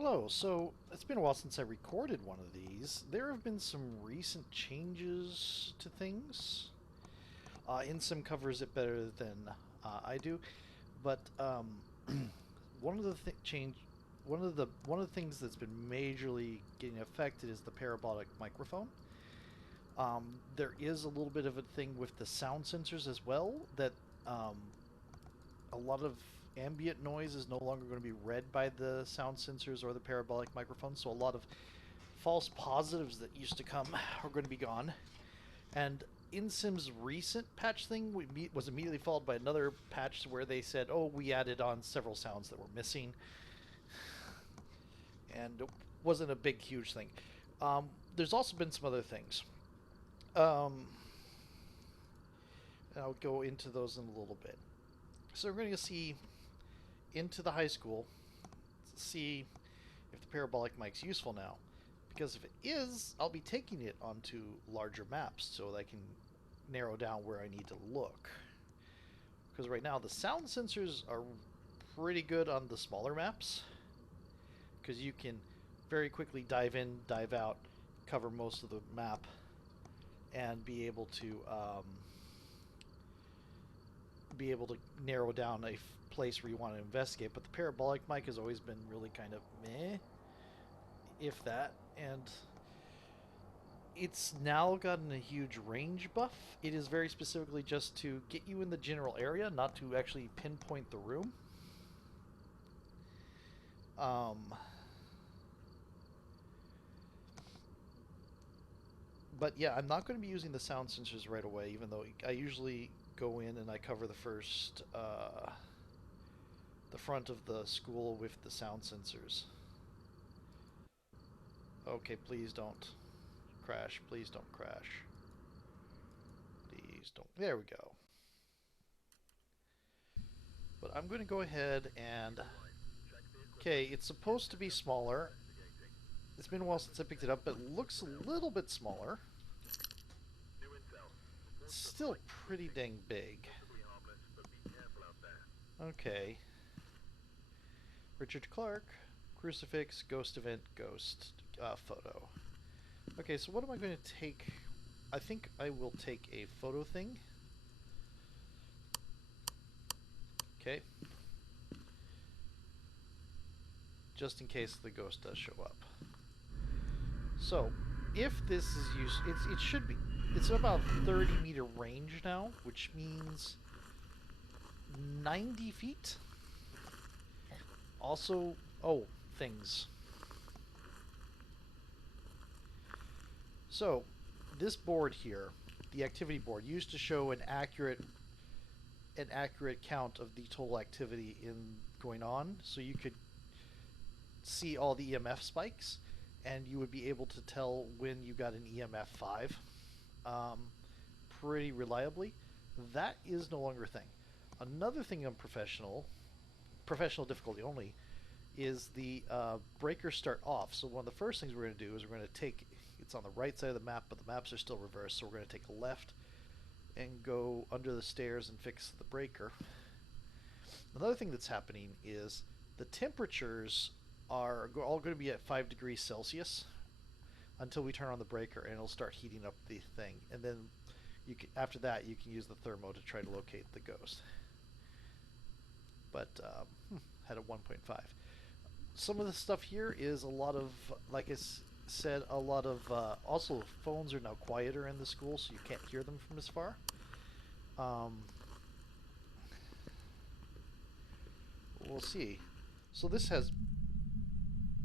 Hello, so it's been a while since I recorded one of these. There have been some recent changes to things. InSim covers it better than I do, but one of the one of the things that's been majorly getting affected is the parabolic microphone. There is a little bit of a thing with the sound sensors as well that a lot of ambient noise is no longer going to be read by the sound sensors or the parabolic microphone, so a lot of false positives that used to come are going to be gone. And InSim's recent patch thing was immediately followed by another patch where they said, oh, we added on several sounds that were missing. And it wasn't a big, huge thing. There's also been some other things. I'll go into those in a little bit. So we're going to see into the high school, see if the parabolic mic's useful now. Because if it is, I'll be taking it onto larger maps so that I can narrow down where I need to look. Because right now the sound sensors are pretty good on the smaller maps. Because you can very quickly dive in, dive out, cover most of the map, and be able to narrow down a place where you want to investigate. But the parabolic mic has always been really kind of meh, if that, and it's now gotten a huge range buff. It is very specifically just to get you in the general area, not to actually pinpoint the room. But yeah, I'm not going to be using the sound sensors right away, even though I usually go in and I cover the front of the school with the sound sensors. Okay, please don't crash. Please don't crash. Please don't. There we go. But I'm going to go ahead and... Okay, it's supposed to be smaller. It's been a while since I picked it up, but it looks a little bit smaller. It's still pretty dang big. Okay. Richard Clark, crucifix, ghost event, ghost photo. Okay, so what am I going to take? I think I will take a photo thing. Okay. Just in case the ghost does show up. So, if this is used, it should be. It's about 30-meter range now, which means 90 feet. Also, oh, things. So, this board here, the activity board, used to show an accurate count of the total activity in going on, so you could see all the EMF spikes, and you would be able to tell when you got an EMF 5 pretty reliably. That is no longer a thing. Another thing on professional difficulty only, is the breakers start off. So one of the first things we're going to do is we're going to take, it's on the right side of the map, but the maps are still reversed, so we're going to take a left and go under the stairs and fix the breaker. Another thing that's happening is the temperatures are all going to be at 5 degrees Celsius until we turn on the breaker, and it'll start heating up the thing. And then after that, you can use the thermo to try to locate the ghost. But had a 1.5. Some of the stuff here is a lot of, like I said, a lot of, also phones are now quieter in the school, so you can't hear them from as far. We'll see. So this has,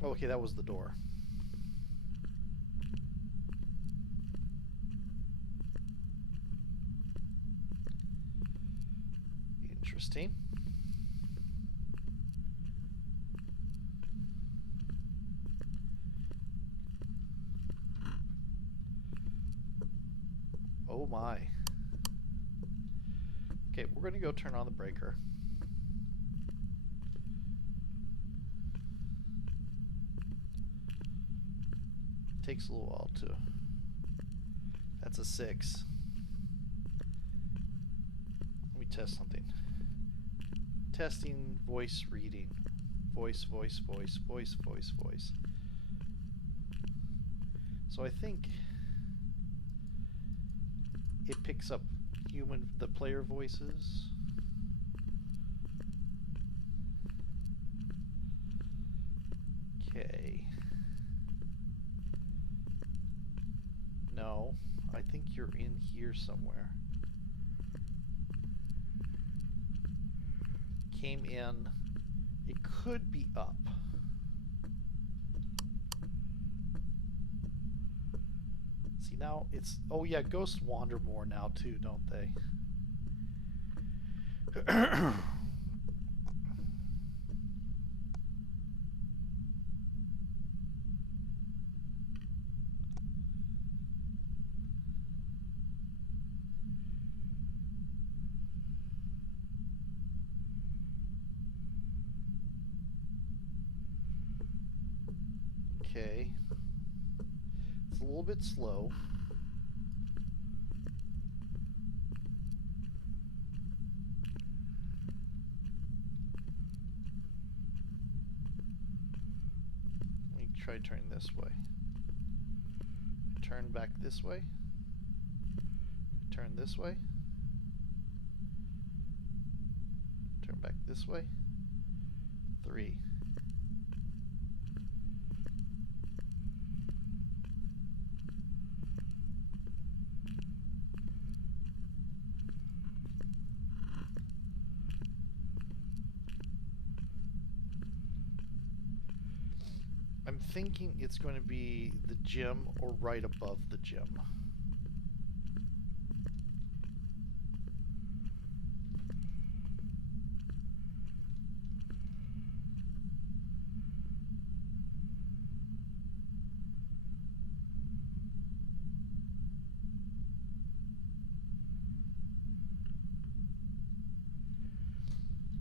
oh, okay, that was the door. Interesting. Oh my. Okay, we're going to go turn on the breaker. Takes a little while to... That's a 6. Let me test something. Testing voice reading. Voice, voice, voice, voice, voice, voice. So I think it picks up the player voices. Okay. No, I think you're in here somewhere. Came in. It could be up. See, now it's... Oh yeah, ghosts wander more now too, don't they? Okay. It's a little bit slow. Let me try turning this way. Turn back this way. Turn this way. Turn back this way. 3. I'm thinking it's going to be the gym or right above the gym.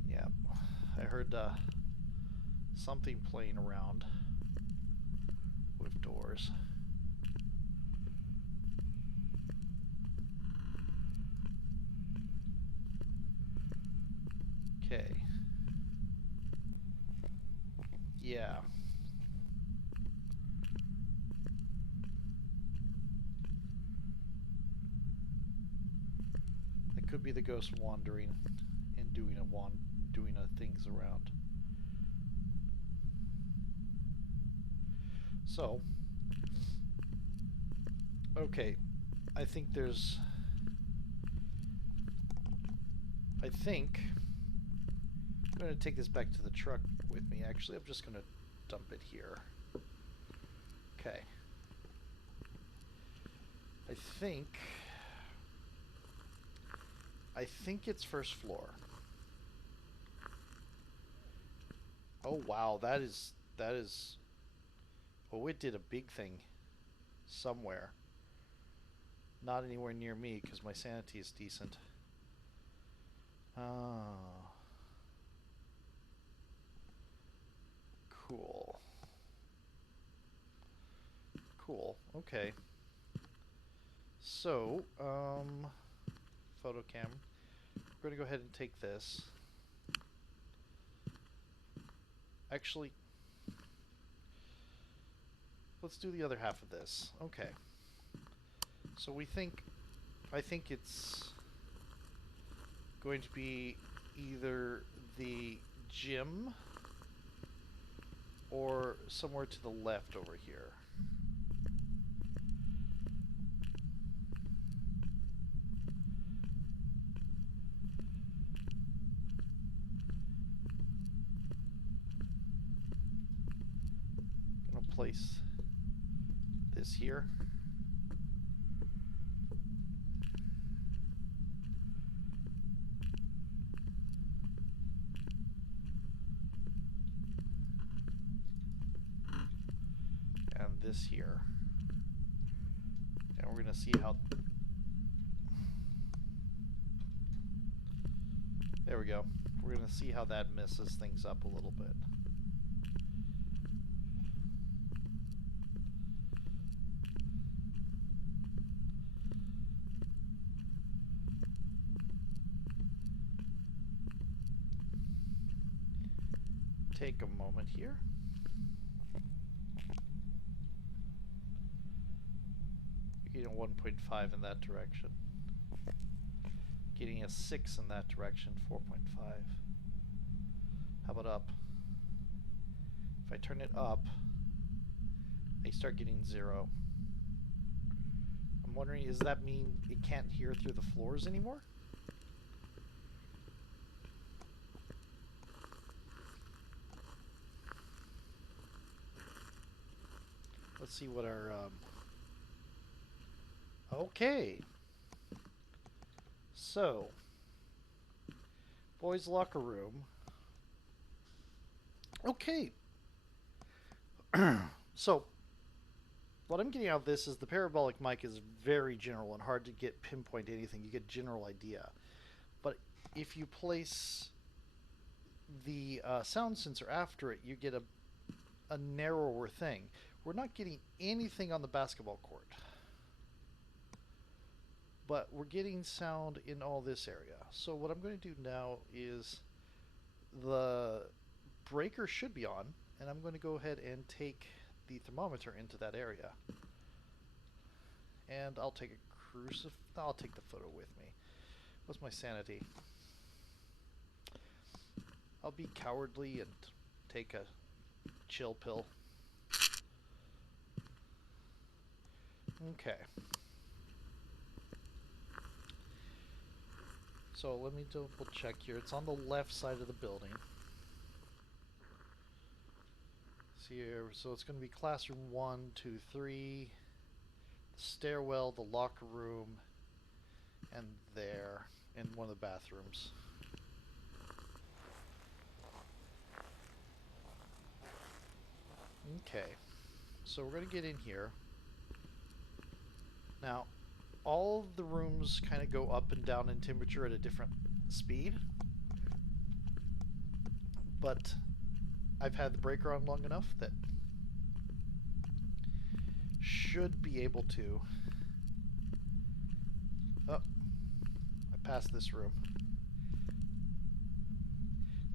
Yeah, I heard something playing around with doors. Okay. Yeah. That could be the ghost wandering and doing a things around. So, okay, I think I'm going to take this back to the truck with me. Actually, I'm just going to dump it here. Okay. I think it's first floor. Oh wow, that is oh, it did a big thing somewhere. Not anywhere near me because my sanity is decent. Ah. Cool. Cool. Okay. So, photo cam. We're going to go ahead and take this. Actually, let's do the other half of this. Okay. So I think it's going to be either the gym or somewhere to the left over here. I'm gonna place this here. And this here. And we're going to see how... There we go. We're going to see how that messes things up a little bit. take a moment here. Getting a 1.5 in that direction. Getting a 6 in that direction, 4.5. How about up? If I turn it up, I start getting 0. I'm wondering, does that mean it can't hear through the floors anymore? Let's see what our... Okay. So, boys' locker room. Okay. So, what I'm getting out of this is the parabolic mic is very general and hard to pinpoint anything. You get general idea. But if you place the sound sensor after it, you get a narrower thing. We're not getting anything on the basketball court, but we're getting sound in all this area. So what I'm going to do now is the breaker should be on, and I'm going to go ahead and take the thermometer into that area. And I'll take I'll take the photo with me. What's my sanity? I'll be cowardly and take a chill pill. Okay. So let me double check here. It's on the left side of the building. See here, so it's going to be classroom 1, 2, 3, the stairwell, the locker room, and there, in one of the bathrooms. Okay, so we're going to get in here. Now, all of the rooms kind of go up and down in temperature at a different speed, but I've had the breaker on long enough that should be able to... Oh, I passed this room.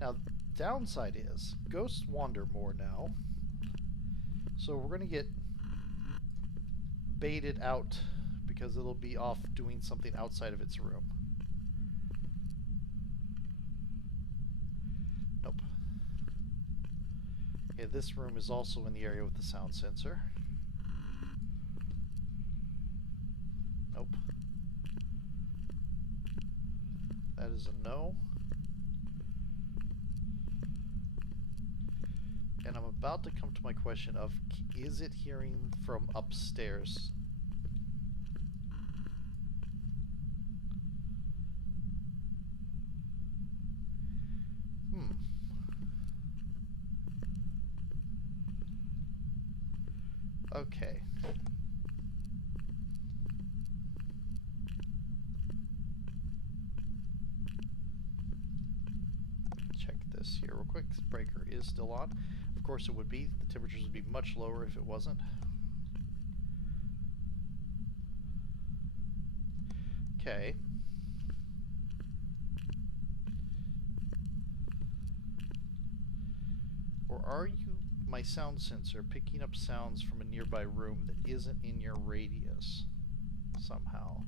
Now, the downside is ghosts wander more now, so we're going to get baited out because it'll be off doing something outside of its room. Nope. Okay, this room is also in the area with the sound sensor. Nope. That is a no. And I'm about to come to my question of, is it hearing from upstairs? Okay. Check this here real quick. This breaker is still on. Of course it would be. The temperatures would be much lower if it wasn't. Okay. Or are you, my sound sensor, picking up sounds from a nearby room that isn't in your radius somehow?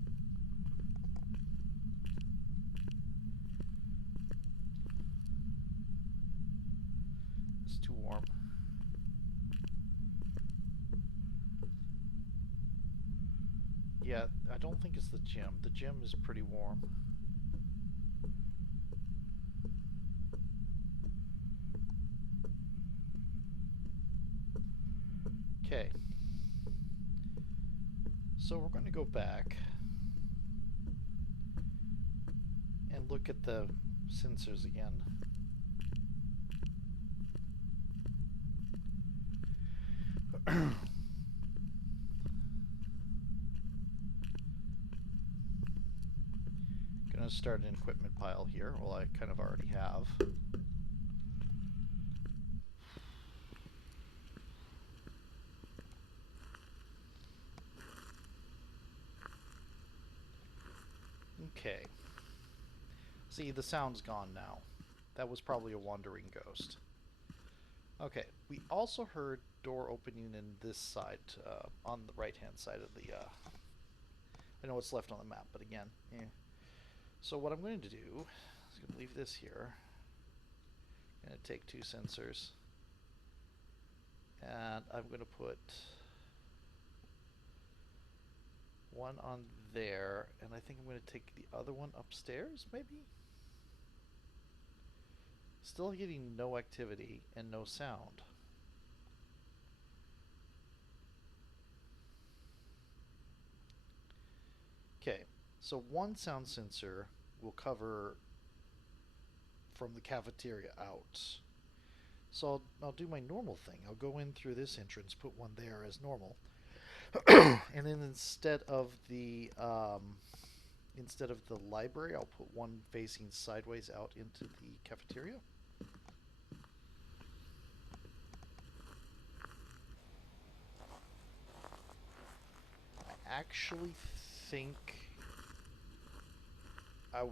It's too warm. Yeah, I don't think it's the gym. The gym is pretty warm. Okay. So we're going to go back and look at the sensors again. Gonna start an equipment pile here. Well, I kind of already have. Okay. See, the sound's gone now. That was probably a wandering ghost. Okay, we also heard door opening in this side, on the right-hand side of the. I know it's left on the map, but again, eh. So what I'm going to do is going to leave this here. I'm going to take 2 sensors, and I'm going to put one on there, and I think I'm going to take the other one upstairs, maybe? Still getting no activity and no sound. Okay, so one sound sensor will cover from the cafeteria out. So I'll do my normal thing. I'll go in through this entrance, put one there as normal, and then instead of the library, I'll put one facing sideways out into the cafeteria. I actually think I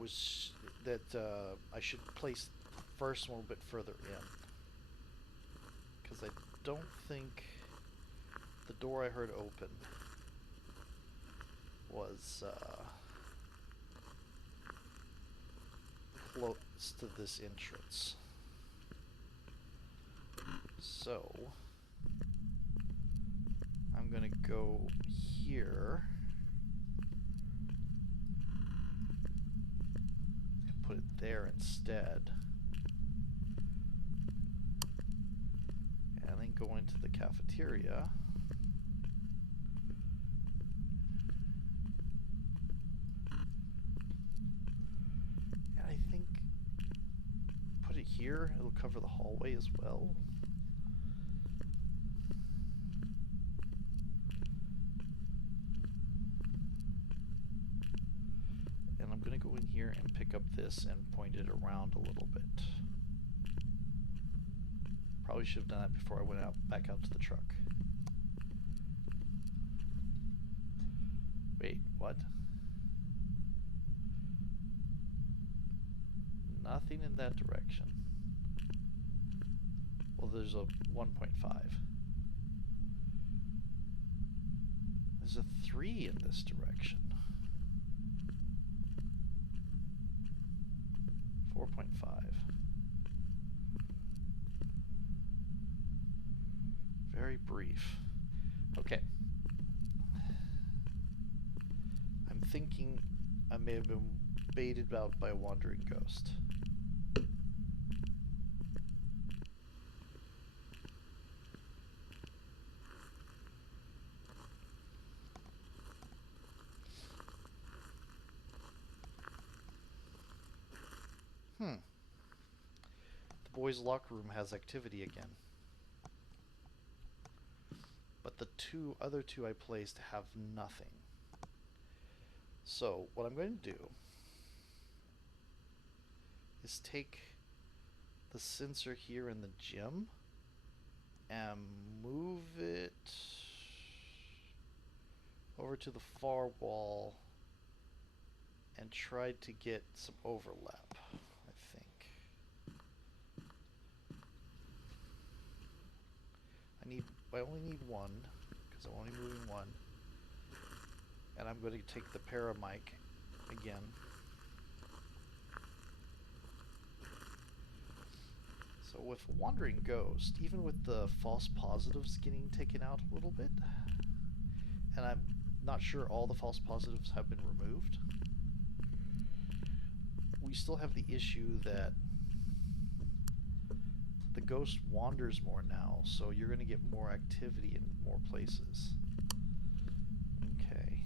should place the first one a bit further in, because I don't think the door I heard open was close to this entrance. So I'm gonna go here and put it there instead, and then go into the cafeteria. And I think put it here, it'll cover the hallway as well. And I'm going to go in here and pick up this and point it around a little bit. Probably should have done that before I went back out to the truck. Wait, what? Nothing in that direction. Well, there's a 1.5. There's a 3 in this direction. 4.5. Very brief. Okay. I'm thinking I may have been baited out by a wandering ghost. The boys' locker room has activity again. But the other two I placed have nothing. So what I'm going to do is take the sensor here in the gym and move it over to the far wall and try to get some overlap, I think. I only need one, because I'm only moving one. And I'm going to take the paramic again. So with Wandering Ghost, even with the false positives getting taken out a little bit, and I'm not sure all the false positives have been removed, we still have the issue that the ghost wanders more now, so you're going to get more activity in more places. Okay.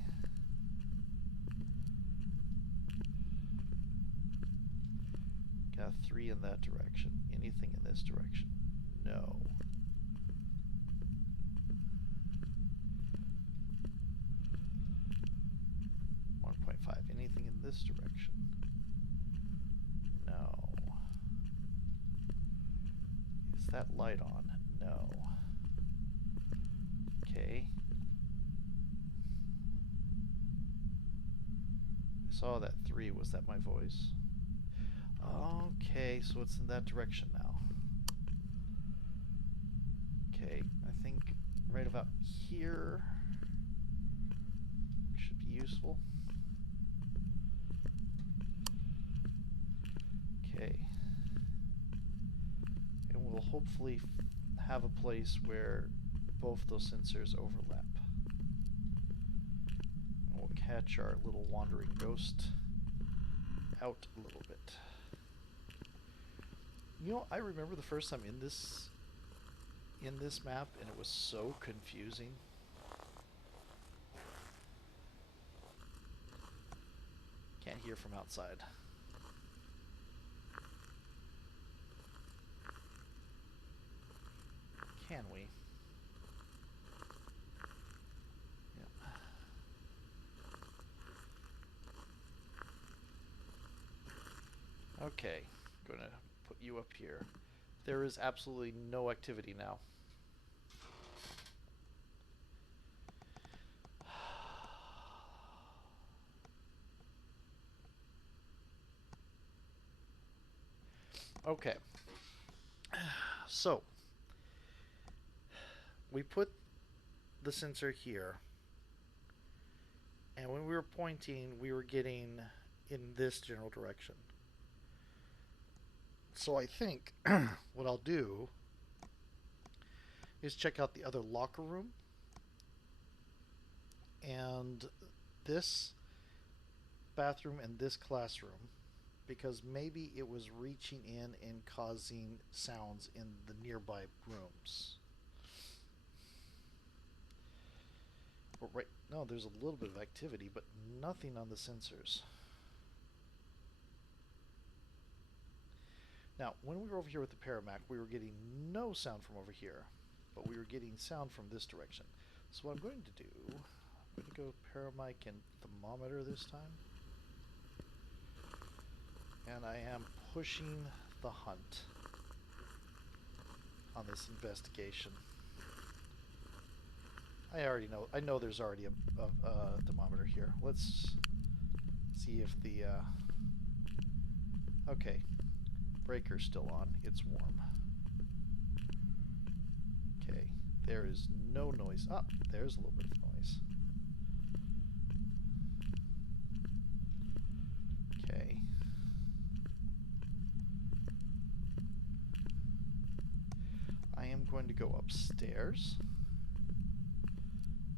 Got 3 in that direction. Anything in this direction? No. Anything in this direction? No. Is that light on? No. Okay. I saw that 3. Was that my voice? Okay, so it's in that direction now. right about here should be useful. Okay. And we'll hopefully have a place where both those sensors overlap. And we'll catch our little wandering ghost out a little bit. You know, I remember the first time in this map, and it was so confusing. Can't hear from outside. Can we? Yeah. Okay, gonna put you up here. There is absolutely no activity now. Okay. So, we put the sensor here, and when we were pointing, we were getting in this general direction. So I think what I'll do is check out the other locker room and this bathroom and this classroom, because maybe it was reaching in and causing sounds in the nearby rooms. But right now there's a little bit of activity, but nothing on the sensors. Now, when we were over here with the paramic, we were getting no sound from over here, but we were getting sound from this direction. So what I'm going to do, I'm going to go paramic and thermometer this time. And I am pushing the hunt on this investigation. I know there's already a thermometer here. Let's see if the, okay. Breaker's still on. It's warm. Okay. There is no noise. Ah, there's a little bit of noise. Okay. I am going to go upstairs.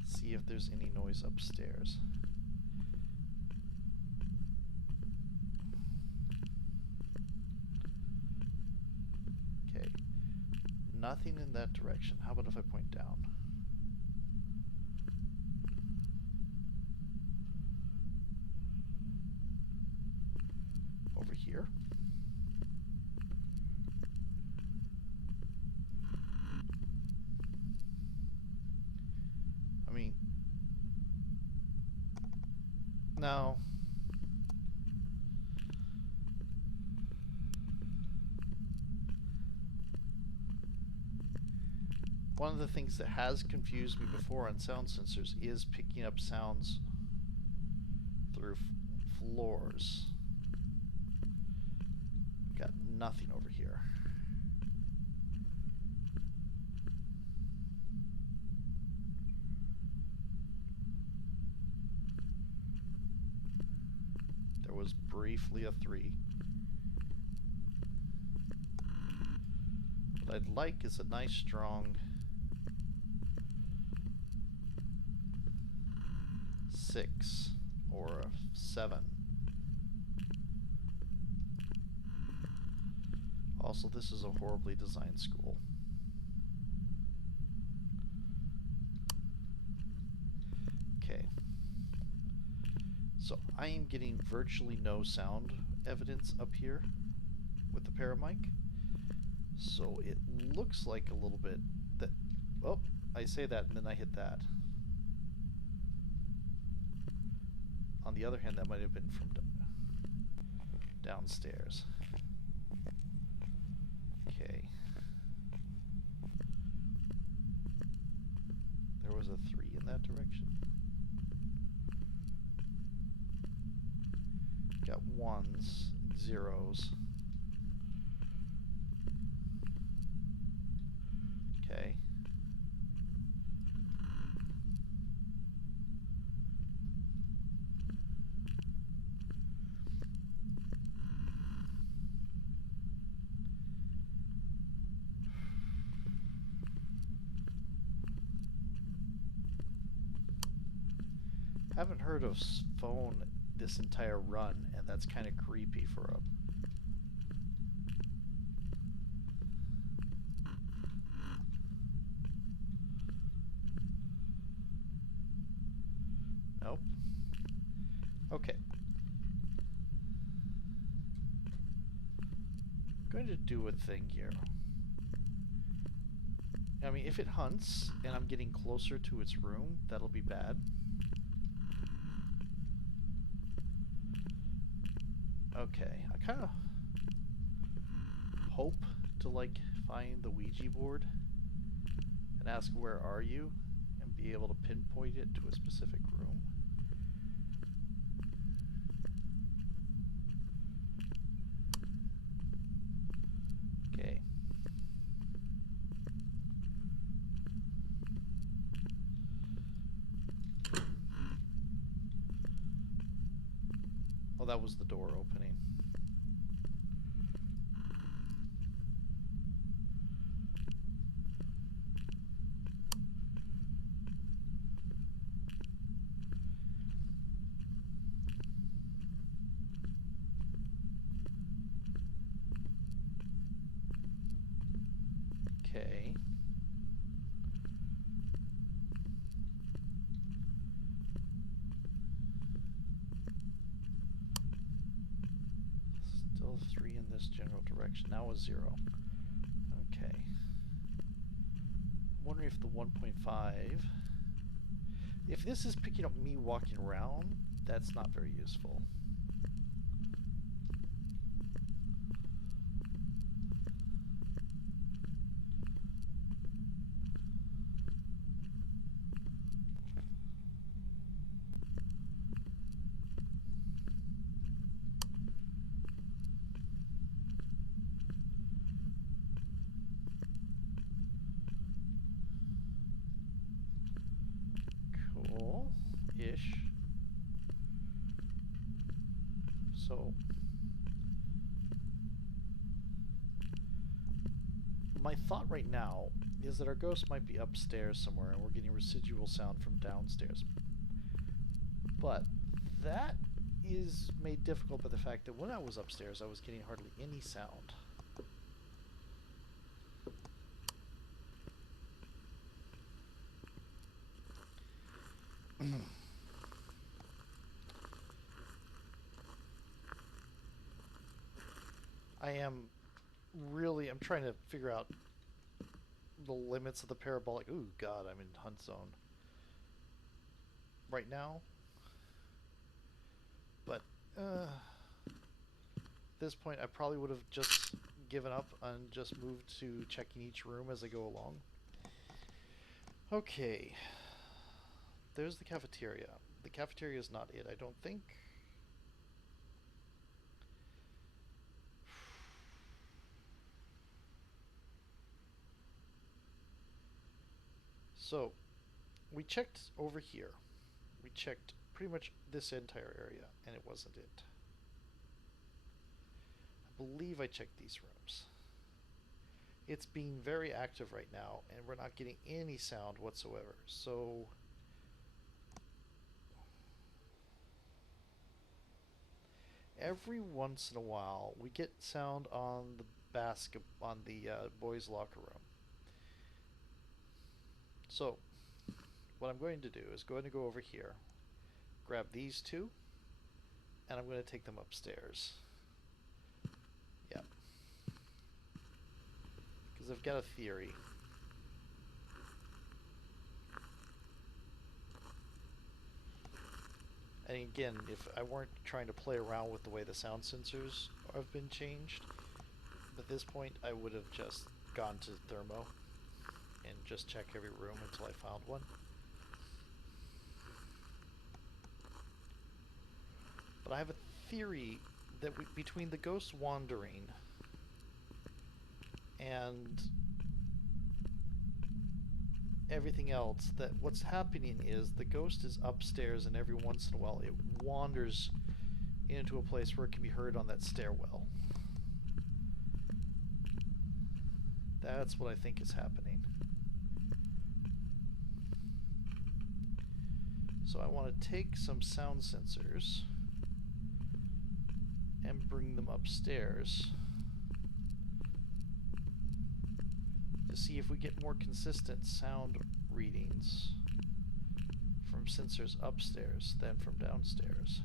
See if there's any noise upstairs. Nothing in that direction. How about if I point down? Over here? I mean, no. One of the things that has confused me before on sound sensors is picking up sounds through floors. Got nothing over here. There was briefly a 3. What I'd like is a nice strong 6 or a 7. Also, this is a horribly designed school. Okay. So I am getting virtually no sound evidence up here with the paramic. So it looks like a little bit that, well, I say that and then I hit that. On the other hand, that might have been from downstairs. Okay. There was a 3 in that direction. Got 1s, 0s. Okay. Haven't heard of phone this entire run, and that's kind of creepy for a... Nope. Okay. I'm going to do a thing here. I mean, if it hunts and I'm getting closer to its room, that'll be bad. Okay, I kind of hope to like find the Ouija board and ask where are you and be able to pinpoint it to a specific room. Okay. Oh, that was the door opening. Okay. Still 3 in this general direction. Now a 0. Okay. I'm wondering if the 1.5... If this is picking up me walking around, that's not very useful. Cool-ish. So... my thought right now is that our ghost might be upstairs somewhere and we're getting residual sound from downstairs. But that is made difficult by the fact that when I was upstairs I was getting hardly any sound. I'm trying to figure out the limits of the parabolic. Ooh, God, I'm in hunt zone right now. But at this point, I probably would have just given up and just moved to checking each room as I go along. Okay. There's the cafeteria. The cafeteria is not it, I don't think. So, we checked over here. We checked pretty much this entire area, and it wasn't it. I believe I checked these rooms. It's being very active right now, and we're not getting any sound whatsoever. So, every once in a while, we get sound on the boys' locker room. So, what I'm going to do is going to go over here, grab these two, and I'm going to take them upstairs. Yep. Because I've got a theory. And again, if I weren't trying to play around with the way the sound sensors have been changed, at this point I would have just gone to thermo and just check every room until I found one. But I have a theory that between the ghost wandering and everything else, that what's happening is the ghost is upstairs and every once in a while it wanders into a place where it can be heard on that stairwell. That's what I think is happening. So I want to take some sound sensors and bring them upstairs to see if we get more consistent sound readings from sensors upstairs than from downstairs.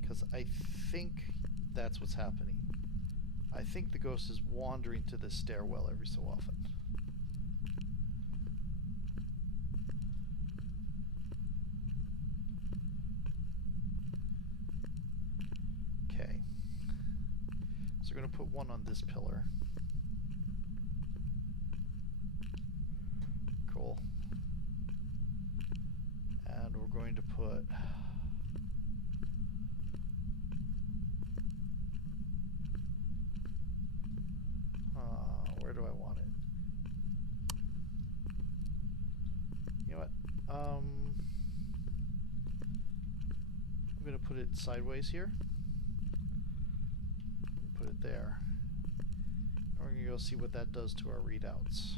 Because I think that's what's happening. I think the ghost is wandering to the stairwell every so often. Okay. So we're going to put one on this pillar. Cool. And we're going to put... where do I want it? You know what? I'm going to put it sideways here. Put it there. And we're going to go see what that does to our readouts.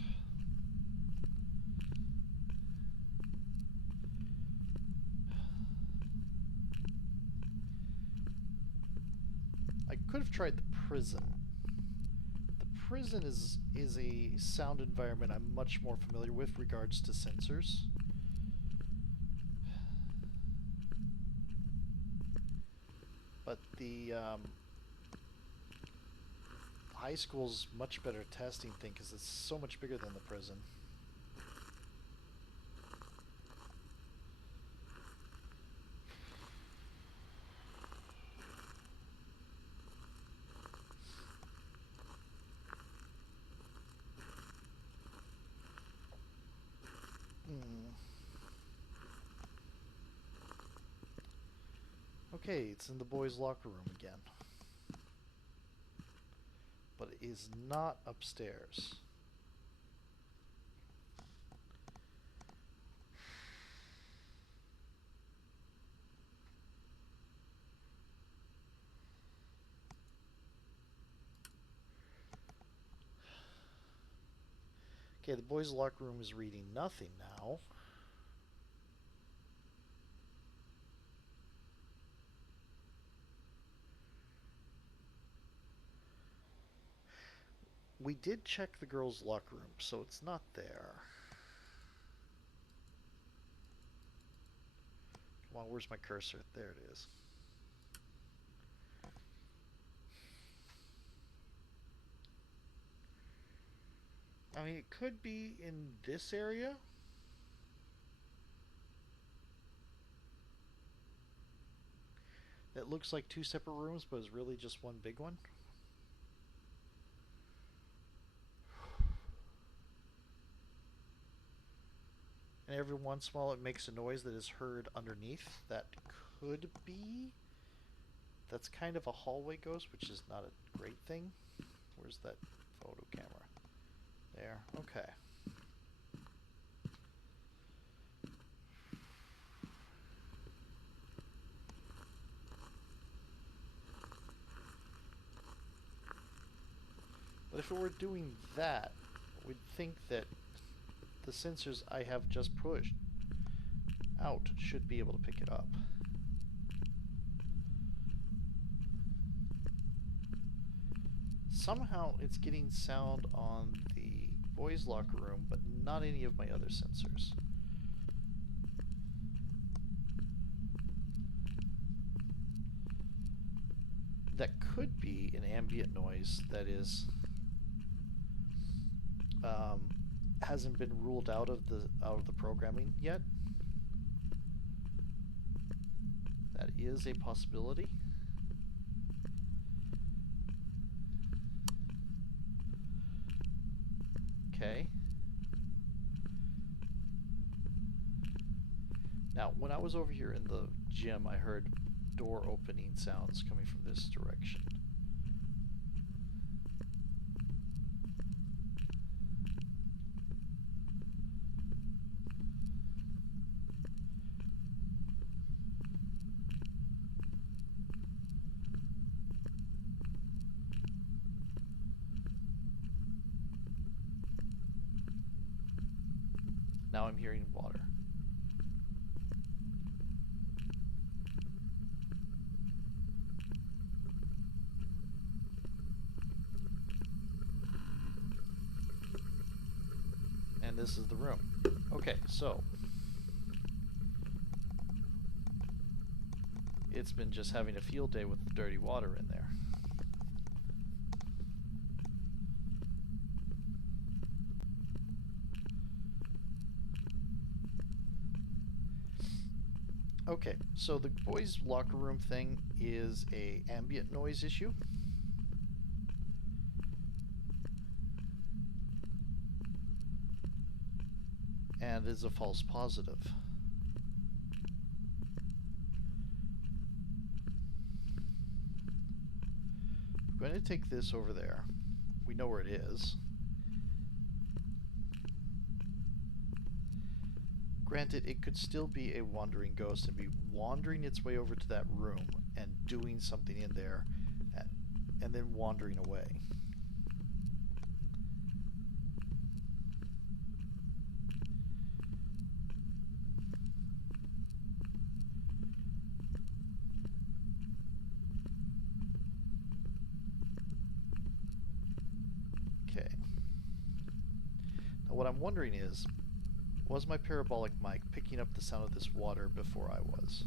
I could have tried the prison. Prison is a sound environment I'm much more familiar with regards to sensors. But the high school's much better testing thing because it's so much bigger than the prison. Okay, it's in the boys' locker room again. But it is not upstairs. Okay, the boys' locker room is reading nothing now. We did check the girls' locker room, so it's not there. Come on, where's my cursor? There it is. I mean, it could be in this area. It looks like two separate rooms, but it's really just one big one. And every once in a while it makes a noise that is heard underneath. That could be... That's kind of a hallway ghost, which is not a great thing. Where's that photo camera? There. Okay. But if it were doing that, we'd think that the sensors I have just pushed out should be able to pick it up. Somehow it's getting sound on the boys' locker room, but not any of my other sensors. That could be an ambient noise that is hasn't been ruled out of the programming yet. That is a possibility. Okay. Now, when I was over here in the gym, I heard door opening sounds coming from this direction. now I'm hearing water. And this is the room. Okay, so it's been just having a field day with the dirty water in there. Okay, so the boys' locker room thing is a ambient noise issue. And is a false positive. I'm going to take this over there. We know where it is. Granted, it could still be a wandering ghost and be wandering its way over to that room and doing something in there and then wandering away. Okay. Now what I'm wondering is, was my parabolic mic picking up the sound of this water before I was?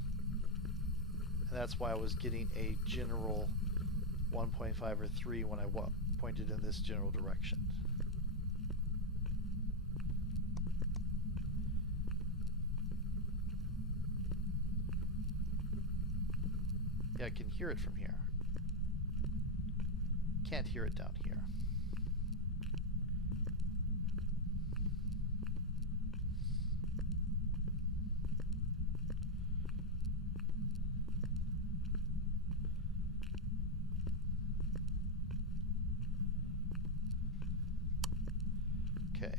And that's why I was getting a general 1.5 or 3 when I pointed in this general direction. Yeah, I can hear it from here. Can't hear it down here. Okay.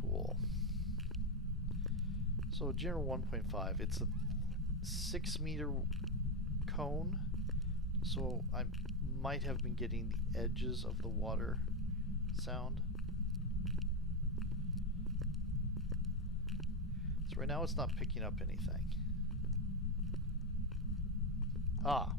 Cool. So general 1.5, it's a 6-meter cone, so I might have been getting the edges of the water sound. So right now it's not picking up anything. Ah.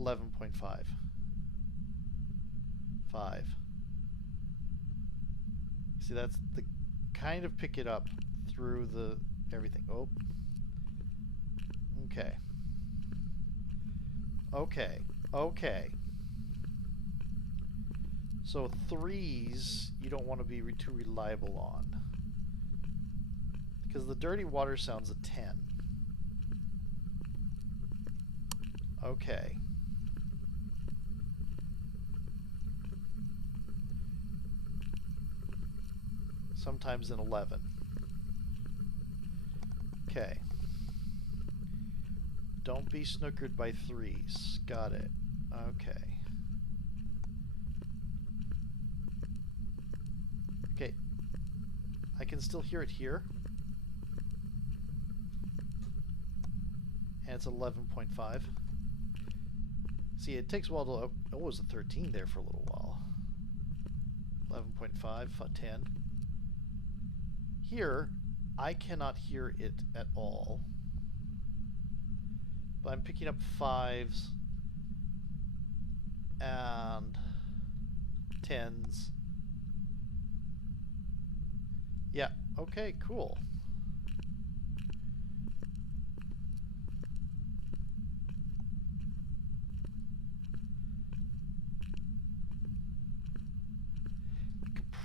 $11.5. 5. See, that's the kind of pick it up through the everything. Oh. Okay. Okay. Okay. So 3s you don't want to be too reliable on. Because the dirty water sounds a 10. Okay. Sometimes an 11. Okay. Don't be snookered by 3s. Got it. Okay. Okay. I can still hear it here. And it's 11.5. See, it takes a while to... Oh, it was a 13 there for a little while. 11.5, 10. Here, I cannot hear it at all. But I'm picking up 5s and 10s. Yeah, okay, cool.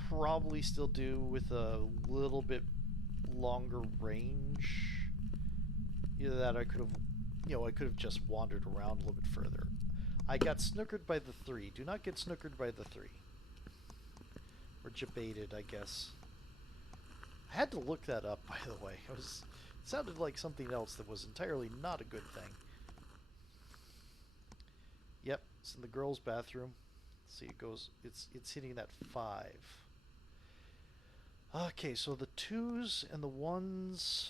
Probably still do with a little bit longer range. Either that, I could have, I could have just wandered around a little bit further. I got snookered by the 3. Do not get snookered by the 3. Or jebaited, I guess. I had to look that up, by the way. It sounded like something else that was entirely not a good thing. Yep, it's in the girls' bathroom. See, it goes. It's hitting that 5. Okay, so the 2s and the 1s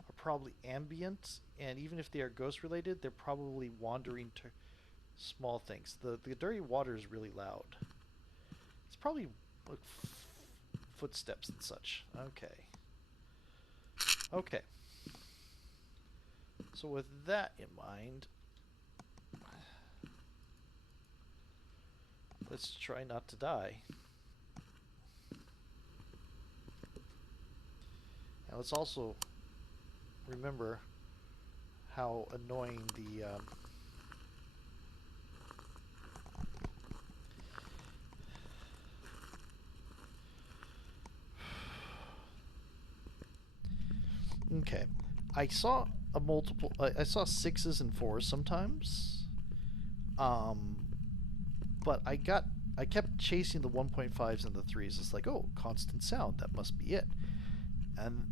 are probably ambient, and even if they are ghost related, they're probably wandering to small things. The dirty water is really loud. It's probably like footsteps and such. Okay. Okay. So with that in mind, let's try not to die. And let's also remember how annoying the okay. I saw a multiple. I saw 6s and 4s sometimes. Um, but I kept chasing the 1.5s and the 3s. It's like, oh, constant sound. That must be it. And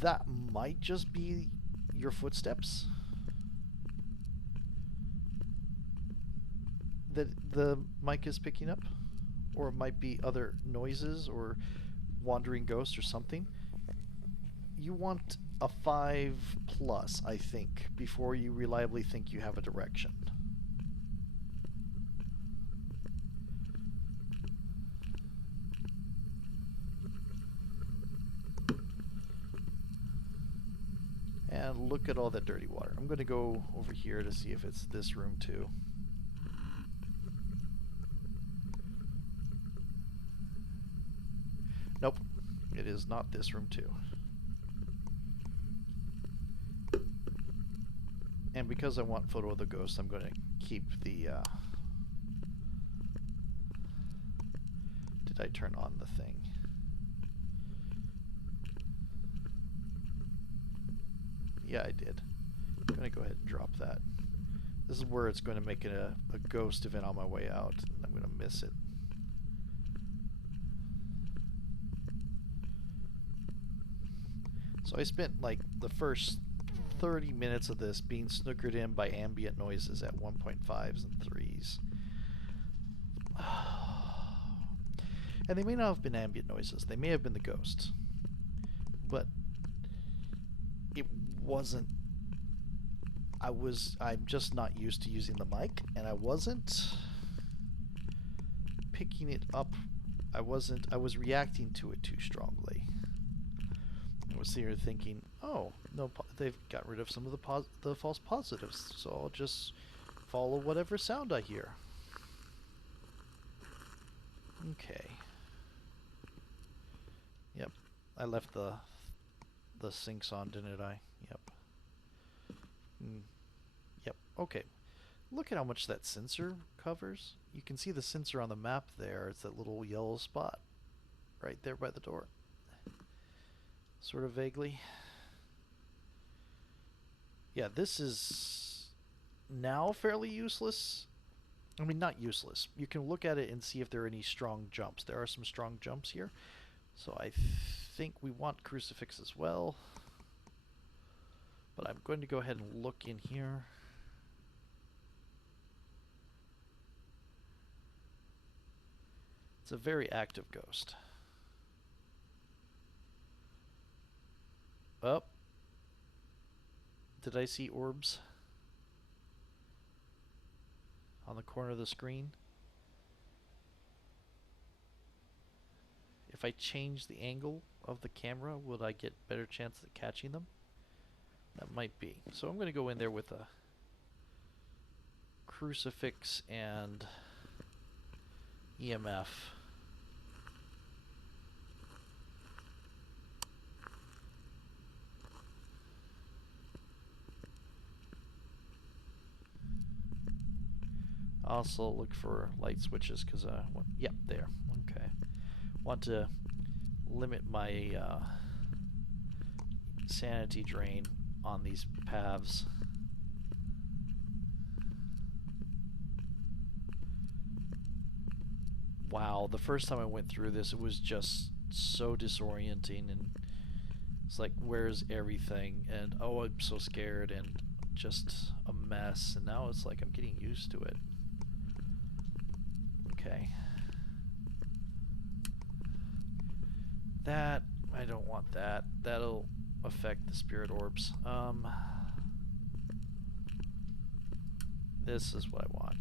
that might just be your footsteps. That the mic is picking up, or it might be other noises or wandering ghosts or something. You want a 5+, I think, before you reliably think you have a direction. And look at all that dirty water. I'm going to go over here to see if it's this room too. Nope, it is not this room too. And because I want photo of the ghost, I'm going to keep the... Did I turn on the thing? Yeah, I did. I'm going to go ahead and drop that. This is where it's going to make it a ghost event on my way out, and I'm going to miss it. So I spent like the first 30 minutes of this being snookered in by ambient noises at 1.5s and 3s. And they may not have been ambient noises. They may have been the ghost. But it wasn't... I'm just not used to using the mic, and I wasn't picking it up. I was reacting to it too strongly. I was sitting here thinking, oh, no, they've got rid of some of the false positives, so I'll just follow whatever sound I hear. Okay. Yep, I left the sinks on, didn't I? Yep. Yep, okay. Look at how much that sensor covers. You can see the sensor on the map there. It's that little yellow spot right there by the door. Sort of vaguely. Yeah, this is now fairly useless. I mean, not useless. You can look at it and see if there are any strong jumps. There are some strong jumps here. So I think we want crucifix as well. But I'm going to go ahead and look in here. It's a very active ghost. Oh. Did I see orbs on the corner of the screen? If I change the angle of the camera, would I get better chance at catching them? That might be. So I'm going to go in there with a crucifix and EMF. Also look for light switches because yep, there. Okay. Want to limit my sanity drain on these paths. Wow, the first time I went through this, it was just so disorienting, and it's like, where's everything? And oh, I'm so scared, and just a mess. And now it's like I'm getting used to it. Okay. That, I don't want that. That'll affect the spirit orbs. This is what I want.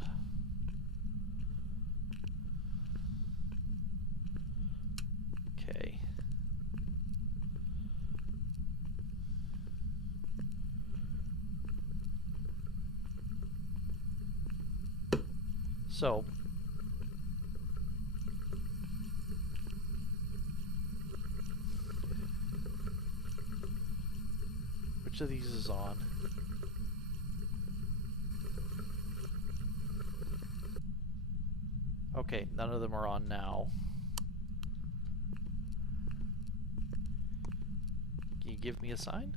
Okay. So, which of these is on? Okay, none of them are on now. Can you give me a sign?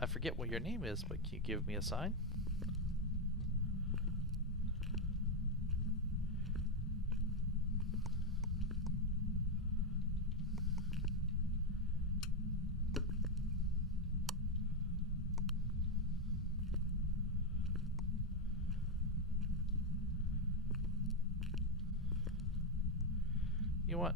I forget what your name is, but can you give me a sign? You know what?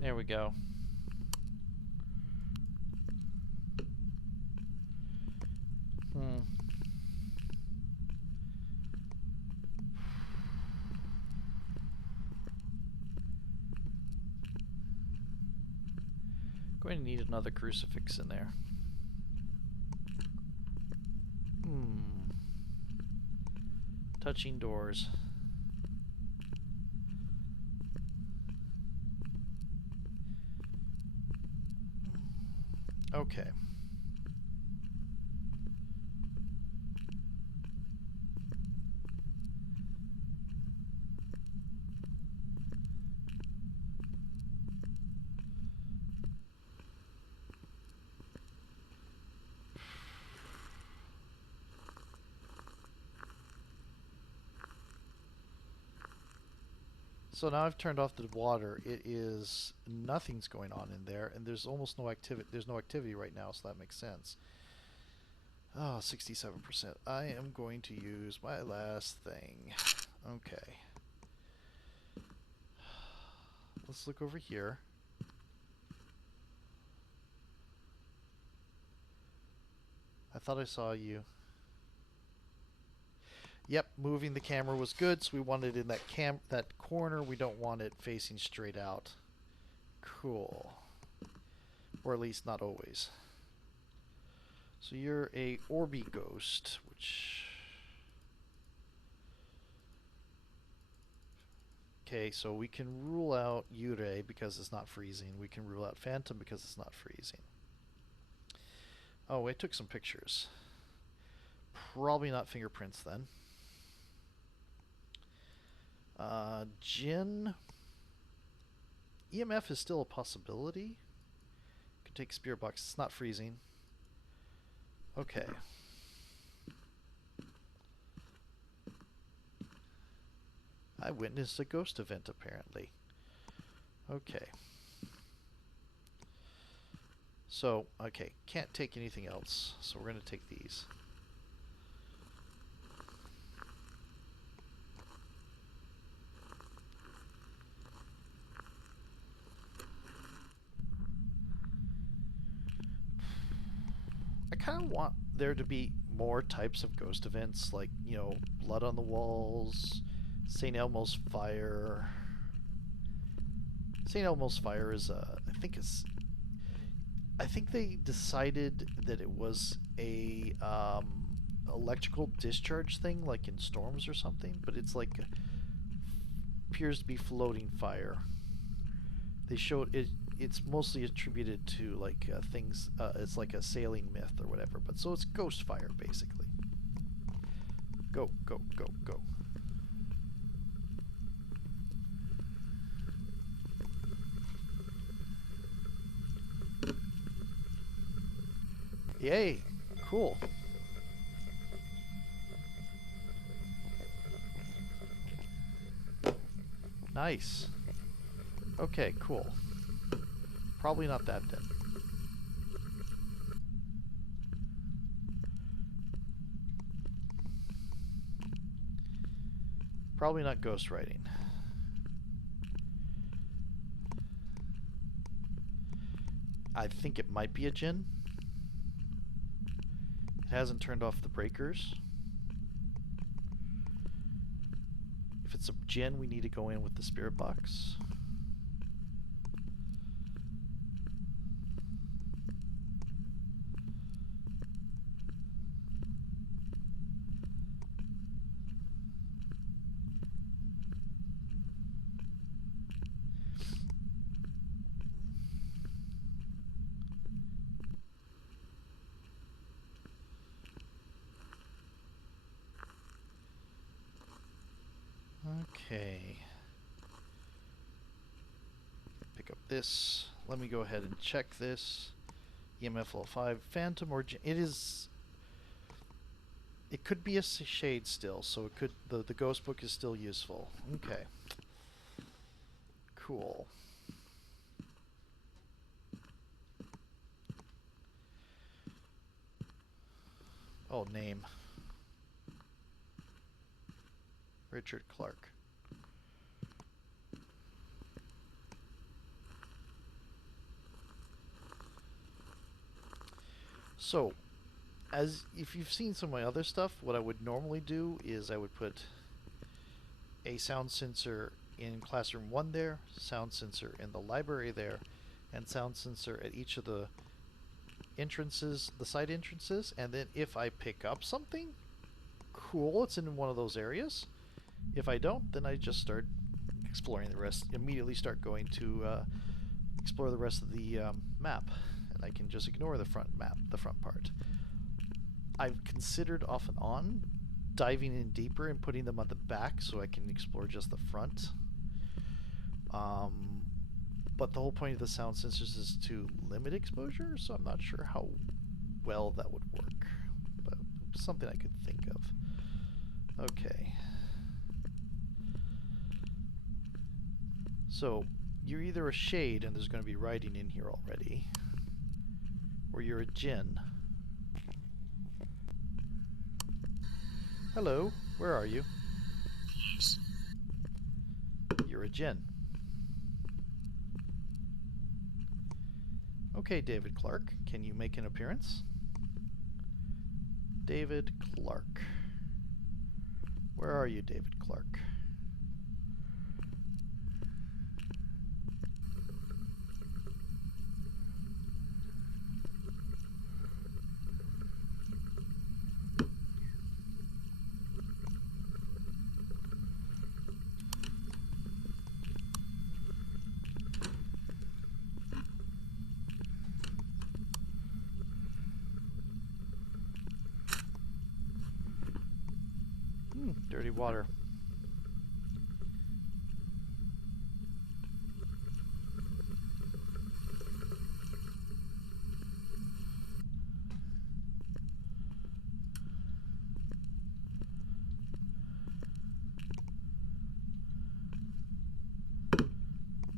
There we go. Going to need another crucifix in there. Touching doors. Okay. So now I've turned off the water. It is nothing's going on in there, and there's almost no activity. There's no activity right now, so that makes sense. Oh, 67%. I am going to use my last thing. Okay. Let's look over here. I thought I saw you. Yep, moving the camera was good, so we want it in that corner. We don't want it facing straight out. Cool. Or at least not always. So you're a Orby ghost, which... Okay, so we can rule out Yurei because it's not freezing. We can rule out Phantom because it's not freezing. Oh, I took some pictures. Probably not fingerprints then. Jinn. EMF is still a possibility. Could take Spirit Box. It's not freezing. Okay. I witnessed a ghost event, apparently. Okay. So, okay, can't take anything else, so we're going to take these. I kind of want there to be more types of ghost events, like, you know, blood on the walls, St. Elmo's fire. St. Elmo's fire is, I think they decided that it was a electrical discharge thing, like in storms or something, but it's like appears to be floating fire. They showed it. It's mostly attributed to like things. It's like a sailing myth or whatever. But so it's ghost fire basically. Go, go, go, go. Yay! Cool. Nice. Okay, cool. Probably not that then. Probably not ghostwriting. I think it might be a djinn. It hasn't turned off the breakers. If it's a djinn, we need to go in with the spirit box. Okay. Pick up this. Let me go ahead and check this. EMF level 5. Phantom or djinn. It could be a shade still, so it could the ghost book is still useful. Okay. Cool. Oh, name. Richard Clark. So, as if you've seen some of my other stuff, what I would normally do is I would put a sound sensor in classroom 1 there, sound sensor in the library there, and sound sensor at each of the entrances, the side entrances, and then if I pick up something, cool, it's in one of those areas. If I don't, then I just start exploring the rest, immediately start going to explore the rest of the map, and I can just ignore the front map, the front part. I've considered off and on diving in deeper and putting them on the back so I can explore just the front. But the whole point of the sound sensors is to limit exposure, so I'm not sure how well that would work. But something I could think of. Okay. So, you're either a shade, and there's going to be writing in here already, or you're a djinn. Hello, where are you? Close. You're a djinn. Okay, David Clark, can you make an appearance? David Clark. Where are you, David Clark? Dirty water.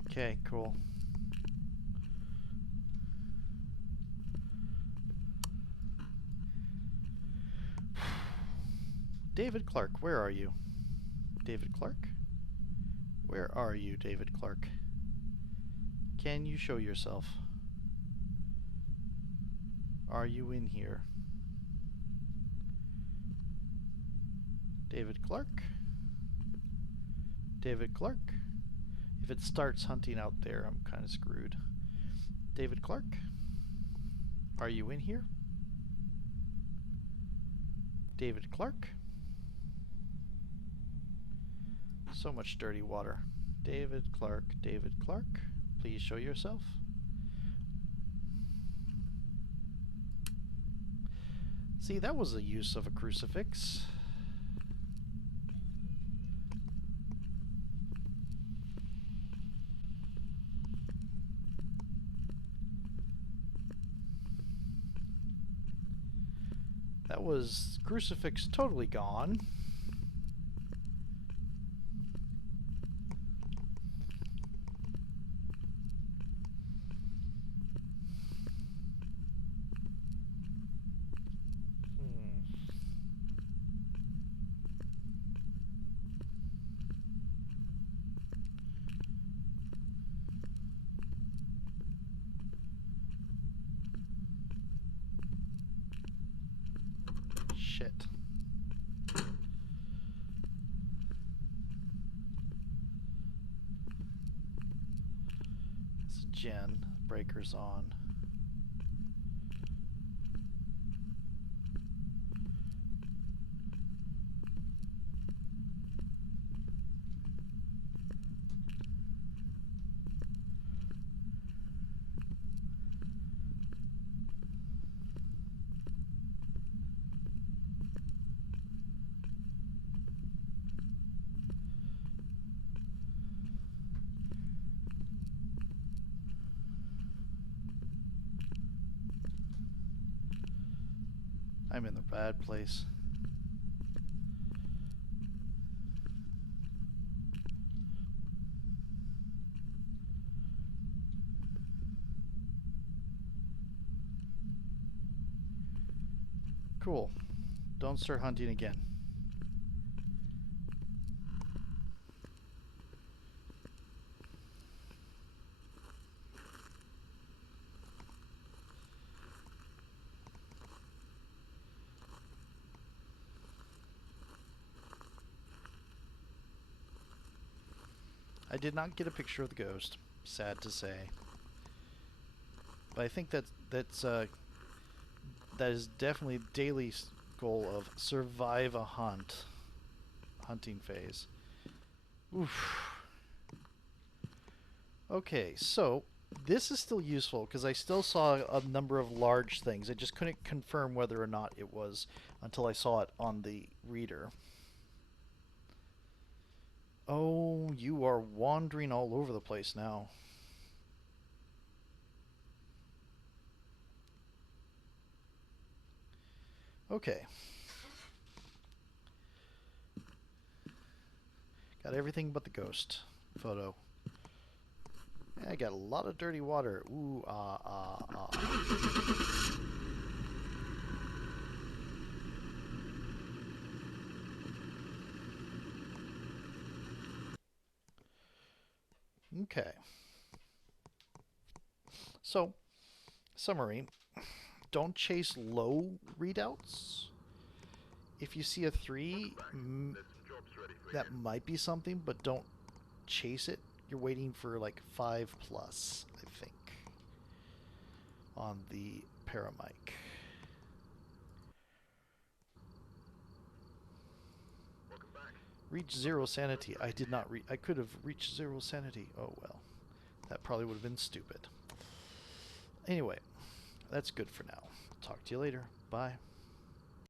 Okay, cool. David Clark, where are you? David Clark? Where are you, David Clark? Can you show yourself? Are you in here? David Clark? David Clark? If it starts hunting out there, I'm kind of screwed. David Clark? Are you in here? David Clark? So much dirty water. David Clark, please show yourself. See, that was a use of a crucifix. That was crucifix totally gone. Shit. It's Jen. Breaker's on. I'm in the bad place. Cool. Don't start hunting again. I did not get a picture of the ghost. Sad to say. But I think that is definitely daily goal of survive a hunting phase. Oof. Okay, so this is still useful because I still saw a number of large things. I just couldn't confirm whether or not it was until I saw it on the reader. Oh, you are wandering all over the place now. Okay. Got everything but the ghost photo. I got a lot of dirty water. Ooh, Okay. So, summary. Don't chase low readouts. If you see a 3, that might be something, but don't chase it. You're waiting for like 5+, I think, on the paramic. Reach 0 sanity. I did not I could have reached 0 sanity. Oh well. That probably would have been stupid. Anyway, that's good for now. Talk to you later. Bye.